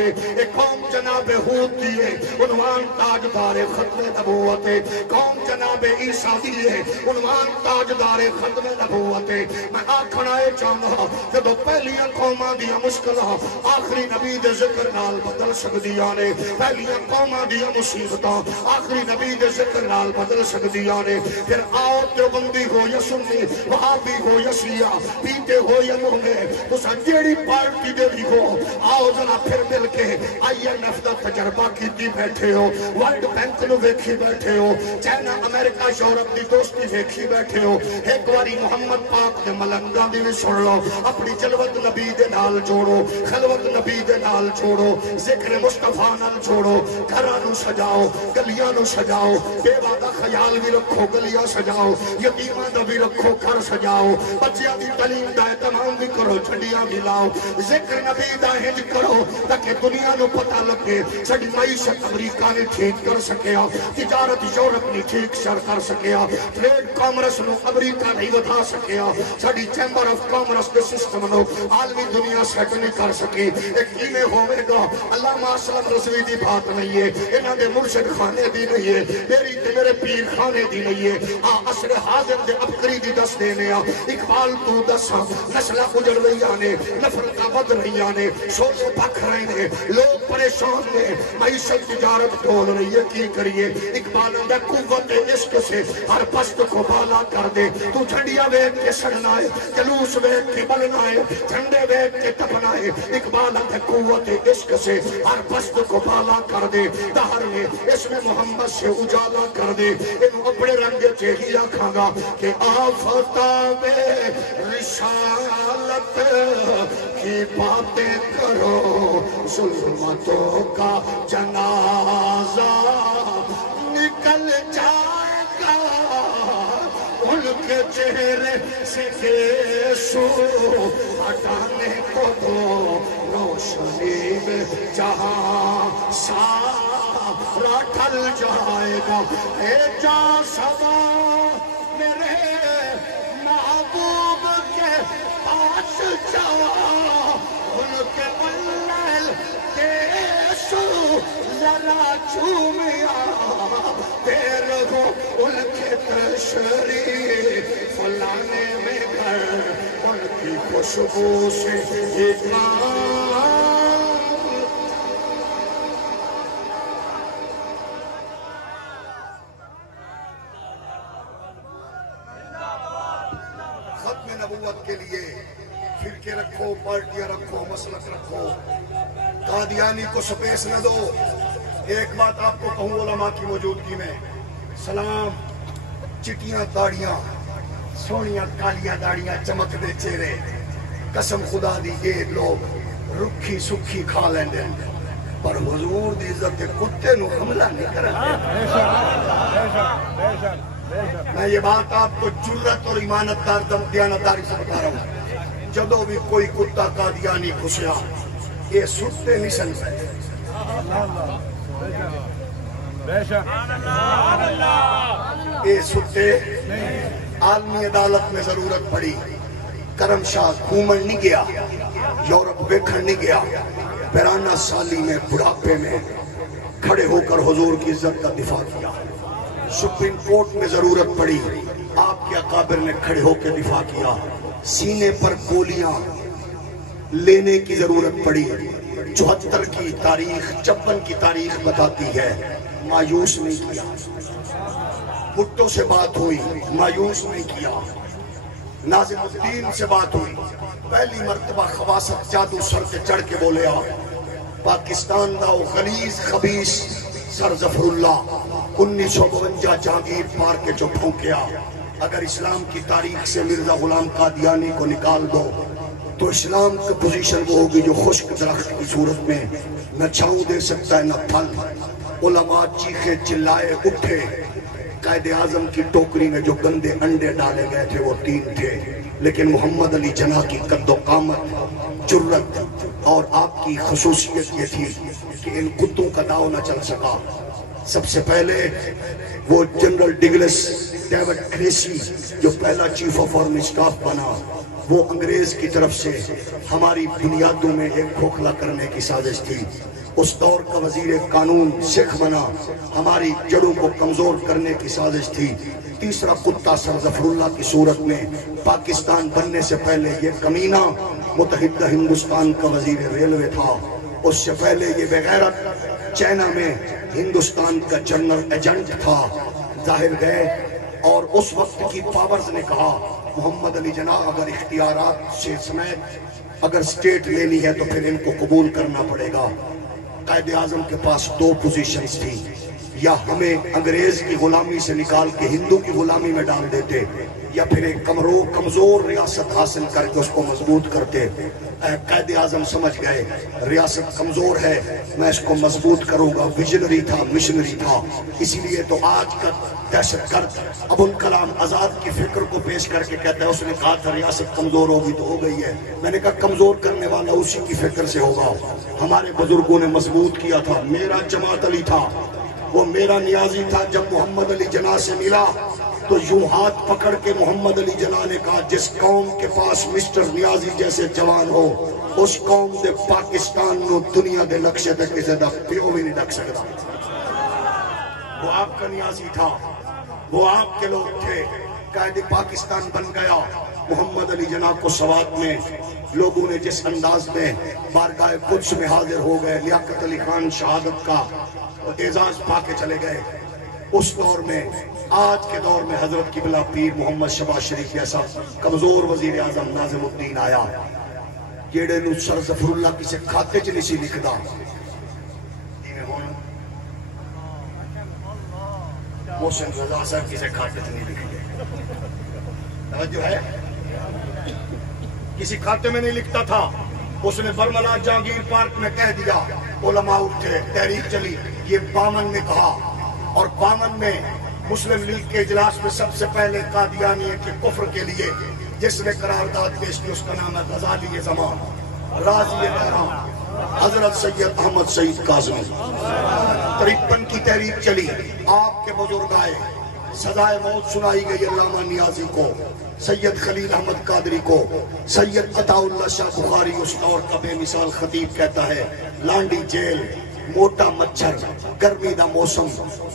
قوم جناب ہود دیئے عنوان تاجدار ختم نبوت قوم جناب عیسیٰ دیئے عنوان تاجدار ختم نبوت میں آکھنائے چاہنا جدو پہلیاں قوماں دیا مشکلہ آخری نبی دے ذکر نال بدل سکدیاں نے پہلیاں قوماں دیا مصیبتاں آخری نبی دے ذکر نال بدل سکدیاں نے پھر آؤ دیوبندی ہو یا سنی وہابی ہو یا شیعہ پیتے ہو یا لونگے تسا جیڑی پارٹی دے بھی ہو آؤ ذرا پھر مل کے IMF دا تجربہ کیتی بیٹھے ہو ورلڈ بینک نو ویکھی بیٹھے ہو چائنا امریکہ یورپ دی دوستی ویکھی بیٹھے ہو ایک واری محمد پاک دے ملنگاں دی بھی سن لو اپنی جلوت نبی دے نال جوڑو خلوت نبی دے نال جوڑو ذکر مصطفیٰ نال جوڑو گھراں نو سجاؤ گلیاں نو سجاؤ بیوہ دا خیال بھی رکھو گلیاں سجاؤ یتیماں دا بھی رکھو گھر سجاؤ بچیاں دی تعلیم دا اہتمام بھی کرو چھڈیاں بھی لاؤ ذکر نبی دا ہنج کرو تاکہ دنیا نو پتہ لگے ساڈی معیشت امریکہ نے ٹھیک کر سکیا تجارت یورپ نے ٹھیک شر کر سکیا ٹریڈ کامرس نو امریکہ نہیں بتا سکیا ساڈی چیمبر آف کامرس کے سسٹم نو عالمی دنیا سیٹ نہیں کر سکی ایک ایمیں ہوئے گا علامہ اسلم رضوی دی بات نہیں ہے انہاں دے مرشد خانے دی نہیں ہے میری تے میرے پیر خانے دی نہیں ہے عصر حاضر دے ابکری دی دس دینے اقبال تو دسا نسلہ اجڑ رہی نے نفرتہ بد رہی نے شوشے پک رہے نے لوگ پریشان نے معیشت تجارت ڈول رہی ہے کی کریے اقبال اندر قوت عشق سے ہر پست کو بالا کر دے تو جھنڈیا بیت کے سڑنا ہے جلوس بیت کے بلنا ہے جھنڈے بیت کے تپنا ہے اقبال اندر قوت عشق سے ہر پست کو بالا کر دے دہر میں اس میں محمد سے اجالا کر دے انہوں اپنے رنگ چہیا کھانگا کہ آفتاب رسالت کی باتیں کرو ظلمتوں کا جنازہ نکل جائے گا ان کے چہرے سے گیسو ہٹانے کو دو روشنی میں جہاں سارا ڈھل جائے گا اے جان سبا میرے محبوب کے پاس جا ان کے ملل گیسو ذرا چومیا پھر ہو ان کے تشریف لانے میں گھر ان کی خوشبو سے ختم نبوت کے لیے فرقے رکھو پارٹیاں رکھو مسلک رکھو قادیانی کو سپیس نہ دو ایک بات آپ کو کہوں علماء کی موجودگی میں سلام چٹیاں داڑیاں سونیاں کالیاں داڑیاں چمک دے چہرے قسم خدا دی یہ لوگ رکھی سکھی کھا لیندے پر حضور دی عزت کتے نو حملہ نہیں کرتے میں یہ بات آپ کو جرت اور ایمانتدار دیانتداری سے بتا رہا ہوں جدو بھی کوئی کتا قادیانی گھسیا یہ ستے نہیں سنتے یہ ستے عالمی عدالت میں ضرورت پڑی کرم شاہ گھومن نہیں گیا یورپ بیکھن نہیں گیا 92 سالی میں بڑھاپے میں کھڑے ہو کر حضور کی عزت کا دفاع کیا سپریم کورٹ میں ضرورت پڑی آپ کے اکابر نے کھڑے ہو کے دفاع کیا سینے پر گولیاں لینے کی ضرورت پڑی 74 کی تاریخ 56 کی تاریخ بتاتی ہے مایوس نہیں کیا بھٹو سے بات ہوئی مایوس نہیں کیا ناظم الدین سے بات ہوئی پہلی مرتبہ خواصت جادو سر سے چڑھ کے بولے پاکستان دا غلیظ خبیث سر ظفر اللہ 1952 جہانگیر پار کے جو پھونکیا اگر اسلام کی تاریخ سے مرزا غلام قادیانی کو نکال دو تو اسلام کی پوزیشن وہ ہوگی جو خشک درخت کی صورت میں نہ چھاؤں دے سکتا ہے نہ پھل علماء چیخے چلائے اٹھے قائد اعظم کی ٹوکری میں جو گندے انڈے ڈالے گئے تھے وہ 3 تھے لیکن محمد علی جناح کی قد و قامت جرت اور آپ کی خصوصیت یہ تھی کہ ان کتوں کا داؤ نہ چل سکا سب سے پہلے وہ جنرل ڈگلس ڈیوڈ کریسی جو پہلا چیف آف آرمی اسٹاف بنا وہ انگریز کی طرف سے ہماری بنیادوں میں ایک کھوکھلا کرنے کی سازش تھی اس دور کا وزیر قانون سکھ بنا ہماری جڑوں کو کمزور کرنے کی سازش تھی تیسرا کتا سر ظفر اللہ کی صورت میں پاکستان بننے سے پہلے یہ کمینہ متحدہ ہندوستان کا وزیر ریلوے تھا اس سے پہلے یہ بغیرت چائنا میں ہندوستان کا جنرل ایجنٹ تھا ظاہر گئے اور اس وقت کی پاورز نے کہا محمد علی جناح اگر اختیارات سے سمیت اگر سٹیٹ لینی ہے تو پھر ان کو قبول کرنا پڑے گا۔ قائد اعظم کے پاس دو پوزیشنز تھی، یا ہمیں انگریز کی غلامی سے نکال کے ہندو کی غلامی میں ڈال دیتے، یا پھر ایک کمزور ریاست حاصل کر کے اس کو مضبوط کرتے۔ قائد اعظم سمجھ گئے ریاست کمزور ہے، میں اس کو مضبوط کروں گا۔ ویژنری تھا، مشنری تھا، اسی لیے تو آج کا دہشت گرد ابوالکلام آزاد کی فکر کو پیش کر کے کہتا ہے اس نے کہا تھا ریاست کمزور ہوگی تو ہو گئی ہے۔ میں نے کہا کمزور کرنے والا اسی کی فکر سے ہوگا۔ ہمارے بزرگوں نے مضبوط کیا تھا۔ میرا جماعت علی تھا، وہ میرا نیازی تھا۔ جب محمد علی جناح سے ملا تو یوں ہاتھ پکڑ کے محمد علی جناح نے کہا جس قوم کے پاس مسٹر نیازی جیسے جوان ہو اس قوم دے پاکستان نو دنیا دے نقشے تے کسے دا پیو بھی نہیں ڈک سکتا۔ وہ آپ کا نیازی تھا، وہ آپ کے لوگ تھے۔ قائد پاکستان بن گیا۔ محمد علی جناح کو سوات میں لوگوں نے جس انداز میں بارگاہ قدس میں حاضر ہو گئے، لیاقت علی خان شہادت کا اعزاز پا کے چلے گئے۔ اس دور میں، آج کے دور میں حضرت قبلہ پیر محمد شہباز شریف جیسا کمزور وزیر اعظم ناظم الدین آیا، جیڑے نو سر ظفر اللہ کسی کھاتے چ نہیں سی لکھدا۔ محسن رضا صاحب کسی کھاتے چ نہیں لکھتے، توجہ ہے، کسی کھاتے میں نہیں لکھتا تھا۔ اس نے برملا جہانگیر پارک میں کہہ دیا، علماء اٹھے، تحریک چلی۔ یہ 52 میں کہا، اور 52 میں مسلم لیگ کے اجلاس میں سب سے پہلے قادیانی کے کفر کے لیے جس نے قرارداد پیش کی اس کا نام ہے غزالی زمان، راضی بہرام، حضرت سید احمد سعید کاظمی۔ 53 کی تحریک چلی، آپ کے بزرگ آئے، سزائے موت سنائی گئی علامہ نیازی کو، سید خلیل احمد قادری کو، سید عطا اللہ شاہ بخاری اس دور کا بے مثال خطیب کہتا ہے لانڈی جیل، موٹا مچھر، گرمی دا موسم،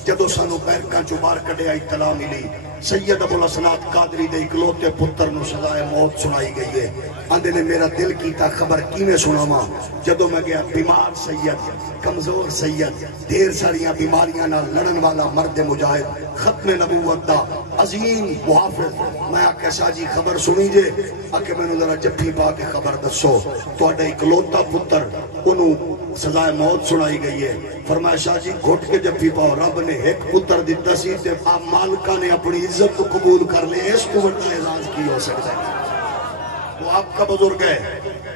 جدو سانو بیرکاں چو باہر کڈیا اطلاع ملی سید ابو الحسنات قادری دے اکلوتے پتر نو سزائے موت سنائی گئی ہے۔ آندے نے میرا دل کیتا خبر کیویں سناواں، جدو میں گیا بیمار سید، کمزور سید، ڈھیر ساریاں بیماریاں نال لڑن والا مرد مجاہد، ختم نبوت دا عظیم محافظ۔ میں آکھیا شاہ جی خبر سنی جے؟ آکھے میں ذرا جفی پا کے خبر دسو، تہاڈا اکلوتا پتر انہوں سزائے موت سنائی گئی ہے۔ فرمایا شاہ جی گھٹ کے جفی پاؤ، رب نے ایک پتر دیتا سی تے مالکہ نے اپنی عزت کو قبول کر لے، اس کو بڑا اعزاز کی ہو سکتا ہے۔ وہ آپ کا بزرگ ہے۔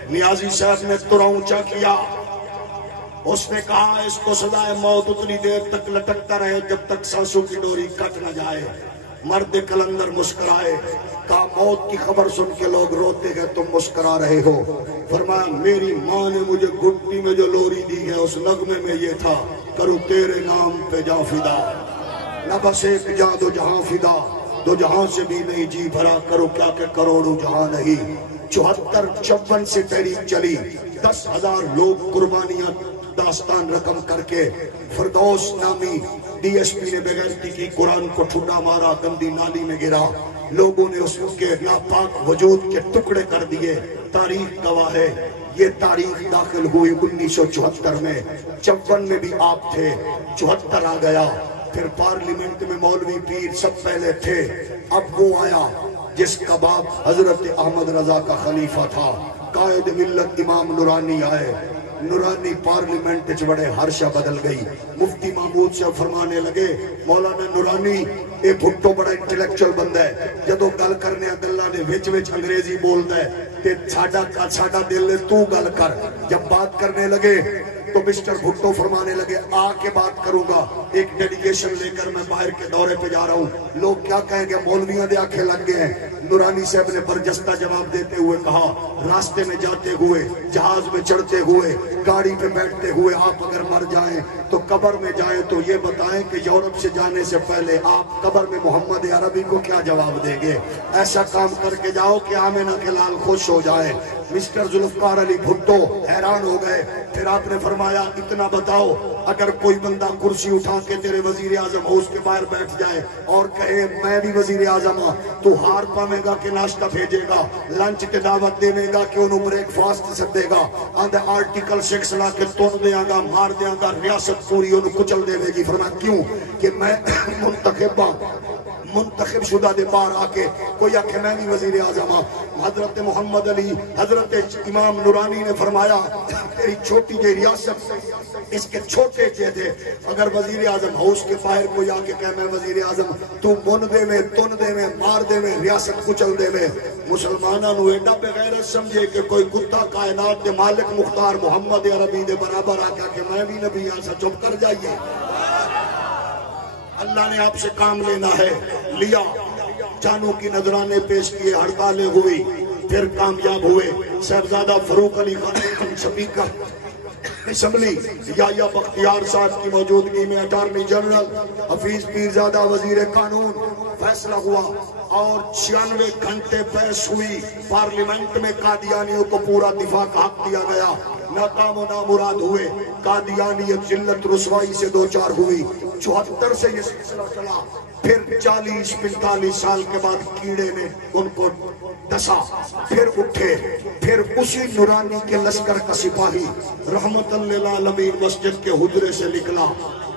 نیازی صاحب نے ترا اونچا کیا، اس نے کہا اس کو سزائے موت اتنی دیر تک لٹکتا رہے جب تک سانسوں کی ڈوری کٹ نہ جائے۔ مرد کلندر مسکرائے، کہا موت کی خبر سن کے لوگ روتے گئے، تم مسکرا رہے ہو۔ فرمایا میری ماں نے مجھے گھٹی میں جو لوری دی ہے اس نغمے میں یہ تھا، کرو تیرے نام پہ جا فدا، نہ بس ایک جاں دو جہاں فدا، دو جہاں سے بھی نہیں جی بھرا، کرو کیا کہ کروڑوں جہاں نہیں۔ 74-54 سے تحریک چلی، 10,000 لوگ قربانیاں داستان رقم کر کے، فردوس نامی ڈی ایس پی نے بغیرتی کی، قرآن کو ٹھنڈا مارا، گندی نالی میں گرا، لوگوں نے اس کے ناپاک وجود کے ٹکڑے کر دیے۔ تاریخ گواہ ہے، یہ تاریخ داخل ہوئی 1974 میں، 54 میں بھی آپ تھے، 74 آ گیا، پھر پارلیمنٹ میں مولوی پیر سب پہلے تھے، اب وہ آیا جس کا باپ حضرت احمد رضا کا خلیفہ تھا، قائد ملت امام نورانی آئے، نورانی پارلیمنٹ چ بڑے ہرشا بدل گئی۔ مفتی محمود سے فرمانے لگے مولانا نورانی اے بھٹو بڑا انٹلیکچول بندہ ہے، جدو گل کرنے گلاں نے وچ وچ انگریزی بولدا ہے تے ساڈا دل نے تو گل کر۔ جب بات کرنے لگے تو مسٹر بھٹو فرمانے لگے آ کے بات کروں گا، ایک ڈیلیگیشن لے کر میں باہر کے دورے پہ جا رہا ہوں، لوگ کیا کہیں گے مولویاں دے آنکھیں لگ گئے ہیں۔ نورانی صاحب نے برجستہ جواب دیتے ہوئے کہا راستے میں جاتے ہوئے، جہاز میں چڑھتے ہوئے، گاڑی پہ بیٹھتے ہوئے آپ اگر مر جائیں تو قبر میں جائیں تو یہ بتائیں کہ یورپ سے جانے سے پہلے آپ قبر میں محمد عربی کو کیا جواب دیں گے؟ ایسا کام کر کے جاؤ کہ آمنہ کے لال خوش ہو جائے۔ مسٹر ذوالفقار علی بھٹو حیران ہو گئے، پھر آپ نے فرمایا اتنا بتاؤ اگر کوئی بندہ کرسی اٹھا کے تیرے وزیر اعظم ہاؤس کے باہر بیٹھ جائے اور کہے میں بھی وزیر اعظم ہوں، تو ہار پاوے گا کہ ناشتہ بھیجے گا، لنچ کے دعوت دے گا کہ انہوں بریک فاسٹ سدے گا، آندھے آرٹیکل 6 لا کے تون دیاں گا، مار دیاں گا، ریاست پوری انہوں کچل دے گی؟ فرمایا کیوں کہ میں منتخب شدہ دے پار آکے کوئی آکھے میں بھی وزیر اعظم ہوں۔ حضرت محمد علی، حضرت امام نورانی نے فرمایا تیری چھوٹی جے ریاست اس کے چھوٹے چے تھے، اگر وزیر اعظم ہاؤس کے باہر کوئی آکے کہے میں وزیر اعظم، تو من دے میں، تن دے میں، مار دے میں، ریاست کچل دے میں۔ مسلمانہ نو ایڈا بغیرت سمجھے کہ کوئی کتا کائنات دے مالک مختار محمد عربی دے برابر آکے کہ میں بھی نبی ایسا چپ کر جائیے۔ اللہ نے آپ سے کام لینا ہے، لیا، جانوں کی نذرانے پیش کیے، ہڑتالیں ہوئی، پھر کامیاب ہوئے۔ صاحبزادہ فاروق علی خان اسپیکر اسمبلی یحییٰ بختیار صاحب کی موجودگی میں اٹارنی جنرل حفیظ پیرزادہ وزیر قانون، فیصلہ ہوا اور 96 گھنٹے بحث ہوئی، پارلیمنٹ میں قادیانیوں کو پورا دفاع کا حق دیا گیا، ناکام و نامراد ہوئے، قادیانیت ذلت رسوائی سے دوچار ہوئی، 74 سے یہ سلسلہ چلا، پھر 40-45 سال کے بعد کیڑے نے ان کو ڈسا، پھر اٹھے، پھر اسی نورانی کے لشکر کا سپاہی رحمت للعالمین مسجد کے حجرے سے نکلا،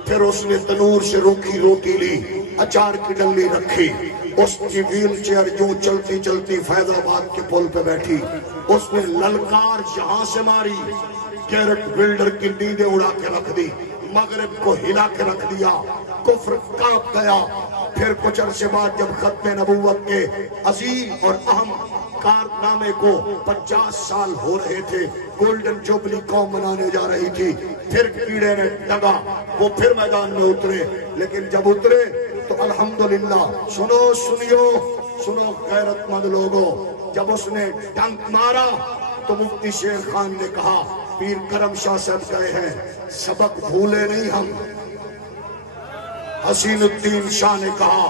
پھر اس نے تنور سے روکھی روٹی لی، اچار کی ڈلی رکھی، اس کی ویل چیئر جو چلتی چلتی فیض آباد کے پل پہ بیٹھی، اس نے للکار یہاں سے ماری، گیرٹ بلڈر کی نیندیں اڑا کے رکھ دی، مغرب کو ہلا کے رکھ دیا، کفر کانپ گیا۔ پھر کچھ عرصے بعد جب ختم نبوت کے عظیم اور اہم کارنامے کو 50 سال ہو رہے تھے، گولڈن جوبلی قوم منانے جا رہی تھی، پھر کیڑے نے ڈگا، وہ پھر میدان میں اترے، لیکن جب اترے تو الحمدللہ سنو غیرت مند لوگوں، جب اس نے ڈنک مارا تو مفتی شیر خان نے کہا، پیر کرم شاہ صاحب گئے ہیں، سبق بھولے نہیں ہم۔ حسین الدین شاہ نے کہا،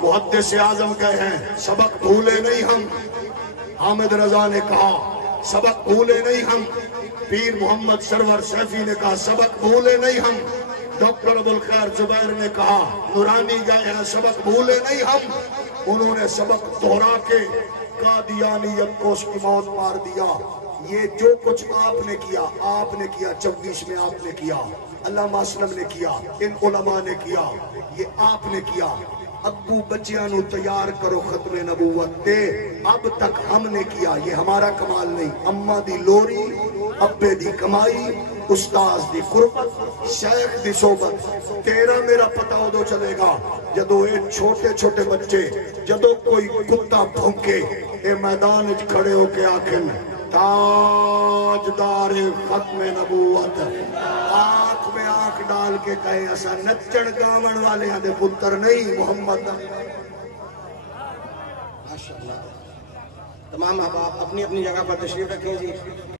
محدث اعظم گئے ہیں، سبق بھولے نہیں ہم۔ حامد رضا نے کہا، سبق بھولے نہیں ہم۔ پیر محمد سرور سیفی نے کہا، سبق بھولے نہیں ہم۔ ڈاکٹر ابوالخیر زبیر نے کہا، نورانی گئے ہیں، سبق بھولے نہیں ہم۔ انہوں نے سبق دہرا کے قادیانیت کو اس کی موت مار دیا۔ یہ جو کچھ آپ نے کیا 24 میں آپ نے کیا، علامہ اسلم نے کیا، ان علماء نے کیا، یہ آپ نے کیا۔ ابو بچیاں نو تیار کرو ختم نبوت دے، اب تک ہم نے کیا، یہ ہمارا کمال نہیں۔ اماں دی لوری، ابے دی کمائی، استاذ دی قربت، شیخ دی صحبت، تیرا میرا پتہ ادو چلے گا جدو اے چھوٹے چھوٹے بچے، جدو کوئی کتا بھونکے اے میدان وچ کھڑے ہو کے آکھن تاجدار ختم نبوت، آنکھ میں آنکھ ڈال کے کہے ایسا نچڑ گاون والے ہیں دے پتر نہیں محمد۔ ماشاءاللہ، تمام احباب اپنی اپنی جگہ پر تشریف رکھیں جی۔